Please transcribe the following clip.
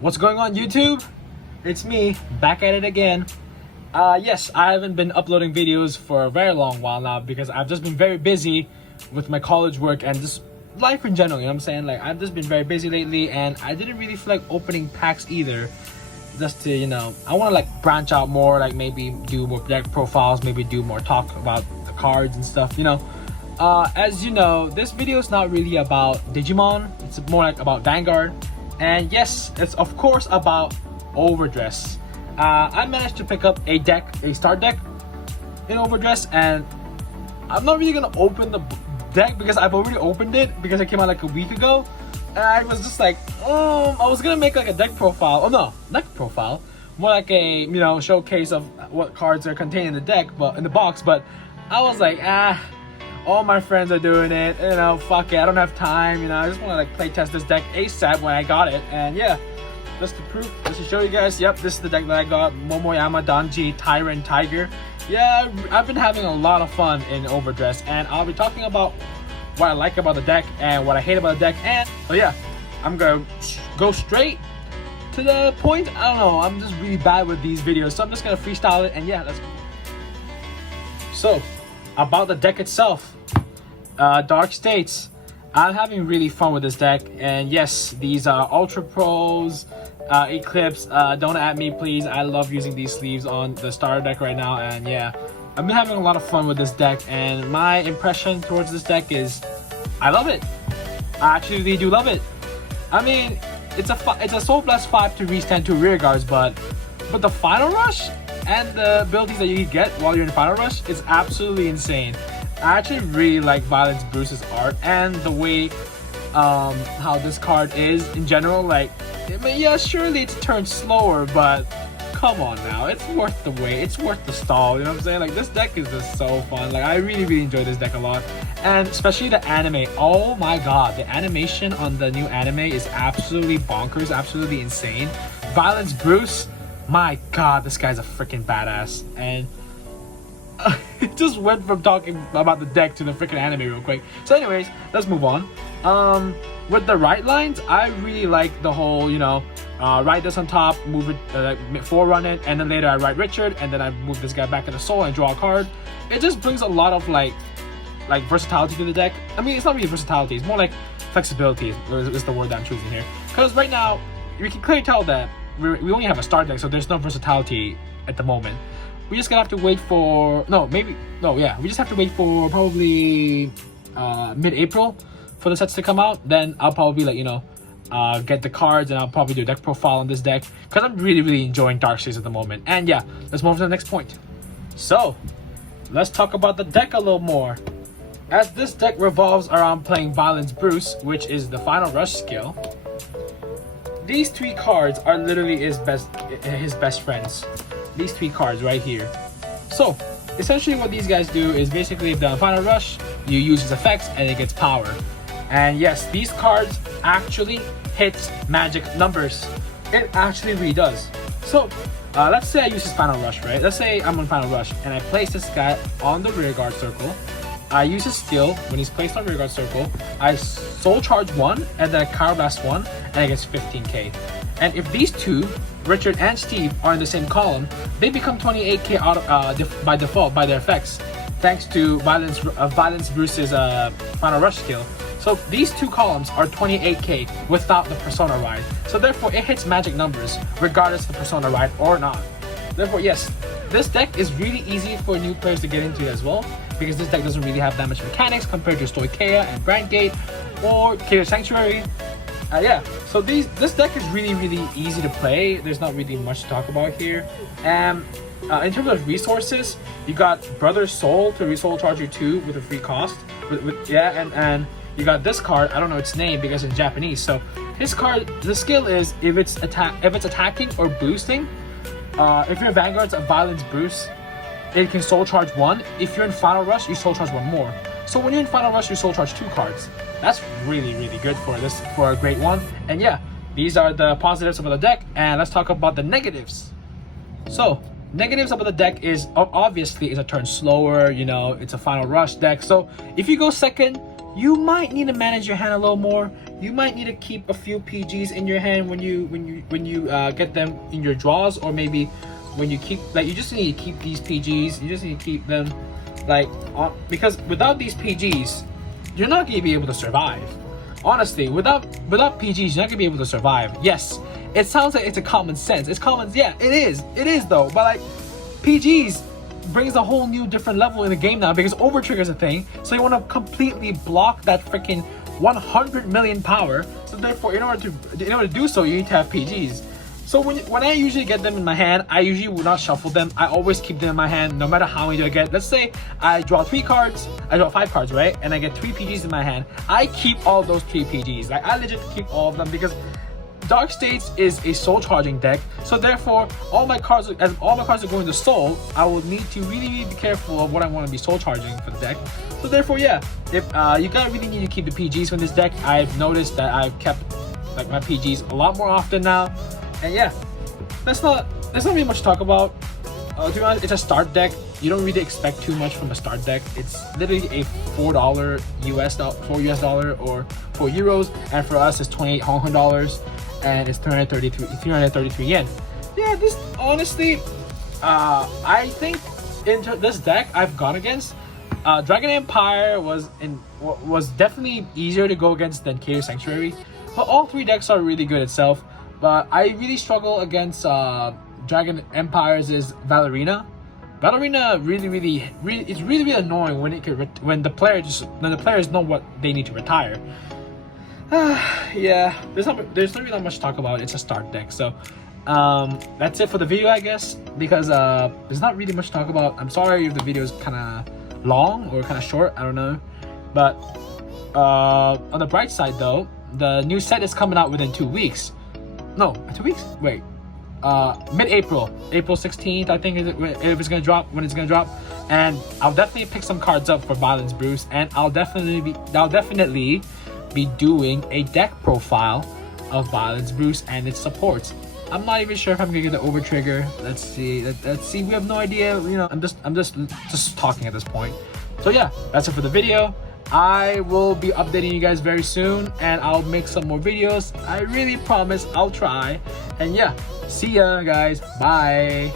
What's going on, YouTube? It's me, back at it again. Yes, I haven't been uploading videos for a very long while now because I've just been very busy with my college work and just life in general, you know what I'm saying? Like, I've just been very busy lately and I didn't really feel like opening packs either. Just to, you know, I want to like branch out more, like maybe do more deck profiles, maybe do more talk about the cards and stuff, you know. As you know, this video is not really about Digimon, it's more like about Vanguard. And yes, it's of course about Overdress. I managed to pick up a start deck in Overdress, and I'm not really gonna open the deck because I've already opened it because it came out like a week ago. And I was just like, I was gonna make like a deck profile. Oh no, deck profile, more like a, you know, showcase of what cards are contained in the deck, but in the box. But I was like, all my friends are doing it, you know, fuck it, I don't have time, you know, I just want to like play test this deck ASAP when I got it. And yeah, just to prove, just to show you guys, yep, this is the deck that I got. Momoyama, Danji, Tyrant, Tiger. Yeah, I've been having a lot of fun in Overdress, and I'll be talking about what I like about the deck and what I hate about the deck. And so yeah, I'm gonna go straight to the point. I don't know, I'm just really bad with these videos, so I'm just gonna freestyle it. And yeah, let's go. So about the deck itself, Dark States, I'm having really fun with this deck. And yes, these are Ultra Pros, Eclipse, don't at me please, I love using these sleeves on the starter deck right now. And yeah, I've been having a lot of fun with this deck, and my impression towards this deck is I love it. I actually really do love it. I mean, it's a Soul Blast 5 to reach 10 to rear guards, but the Final Rush and the abilities that you get while you're in Final Rush is absolutely insane. I actually really like Violence Bruce's art and the way how this card is in general. Like, I mean, yeah, surely it's turned slower, but come on now, it's worth the wait, it's worth the stall, you know what I'm saying? Like, this deck is just so fun. Like, I really enjoy this deck a lot, and especially the anime. Oh my god, the animation on the new anime is absolutely bonkers, absolutely insane. Violence Bruce, my god, this guy's a freaking badass. And it just went from talking about the deck to the freaking anime real quick. So anyways, let's move on. With the right lines, I really like the whole, you know, write this on top, move it, forerun it, and then later I write Richard, and then I move this guy back into Soul and draw a card. It just brings a lot of like versatility to the deck. I mean, it's not really versatility, it's more like flexibility is the word that I'm choosing here. Because right now, you can clearly tell that we only have a start deck, so there's no versatility at the moment. We just gonna have to wait for, we just have to wait for probably mid-April for the sets to come out. Then I'll probably, like, you know, get the cards, and I'll probably do a deck profile on this deck because I'm really enjoying Dark States at the moment. And yeah, let's move on to the next point. So let's talk about the deck a little more. As this deck revolves around playing Violence Bruce, which is the Final Rush skill, these three cards are literally his best friends. These three cards right here. So essentially what these guys do is basically, if they're on Final Rush, you use his effects and it gets power. And yes, these cards actually hits magic numbers. It actually really does. So let's say I use his Final Rush, right? Let's say I'm on Final Rush and I place this guy on the rear guard circle. I use his skill. When he's placed on rear guard circle, I soul charge 1 and then I Counter Blast 1, and I get 15k. And if these two, Richard and Steve, are in the same column, they become 28k by default by their effects, thanks to Violence Bruce's Final Rush skill. So these two columns are 28k without the Persona Ride. So therefore, it hits magic numbers regardless of the Persona Ride or not. Therefore, yes, this deck is really easy for new players to get into as well, because this deck doesn't really have that much mechanics compared to Stoicheia and Brandgate or Chaos Sanctuary. Yeah, so this deck is really easy to play. There's not really much to talk about here. And in terms of resources, you got Brother's Soul to resoul charge you 2 with a free cost. And you got this card. I don't know its name because it's Japanese. So his card, the skill is if it's attacking or boosting. If your Vanguard's a Violence Bruce, it can soul charge 1. If you're in Final Rush, you soul charge 1 more. So when you're in Final Rush, you soul charge 2 cards. That's really good for a great one. And yeah, these are the positives of the deck, and let's talk about the negatives. So negatives about the deck is obviously it's a turn slower, you know, it's a Final Rush deck. So if you go second you might need to manage your hand a little more. You might need to keep a few PGs in your hand when you get them in your draws, or maybe when you keep, like, you just need to keep these PGs. You just need to keep them, like, because without these PGs, you're not gonna be able to survive. Honestly, without PGs, you're not gonna be able to survive. Yes, it sounds like it's a common sense. It's common, yeah, it is though. But like, PGs brings a whole new different level in the game now, because overtrigger is a thing. So you want to completely block that freaking 100 million power. So therefore, in order to do so, you need to have PGs. So when I usually get them in my hand, I usually will not shuffle them. I always keep them in my hand, no matter how many do I get. Let's say I draw 5 cards, right? And I get 3 PGs in my hand. I keep all those 3 PGs. Like, I legit keep all of them, because Dark States is a soul charging deck. So therefore, all my cards are going to soul. I will need to really be careful of what I want to be soul charging for the deck. So therefore, yeah, if you gotta really need to keep the PGs from this deck. I've noticed that I've kept, like, my PGs a lot more often now. And yeah, there's not really much to talk about. To be honest, it's a start deck. You don't really expect too much from a start deck. It's literally a $4 US dollar or 4 euros, and for us it's 28 Hong Kong dollars, and it's 333 yen. Yeah, this honestly, I think in this deck I've gone against, Dragon Empire was definitely easier to go against than Chaos Sanctuary, but all 3 decks are really good itself. But I really struggle against Dragon Empire's Valerina. Valerina it's really annoying when the players know what they need to retire. Yeah, there's not really not much to talk about. It's a start deck, so that's it for the video, I guess, because there's not really much to talk about. I'm sorry if the video is kind of long or kind of short. I don't know, but on the bright side though, the new set is coming out within 2 weeks. No, 2 weeks? Wait. Mid-April. April 16th, I think, when it's gonna drop. And I'll definitely pick some cards up for Violence Bruce, and I'll definitely be doing a deck profile of Violence Bruce and its supports. I'm not even sure if I'm gonna get the Overtrigger. Let's see. We have no idea. You know, I'm just talking at this point. So yeah, that's it for the video. I will be updating you guys very soon, and I'll make some more videos. I really promise I'll try. And yeah, see ya guys. Bye.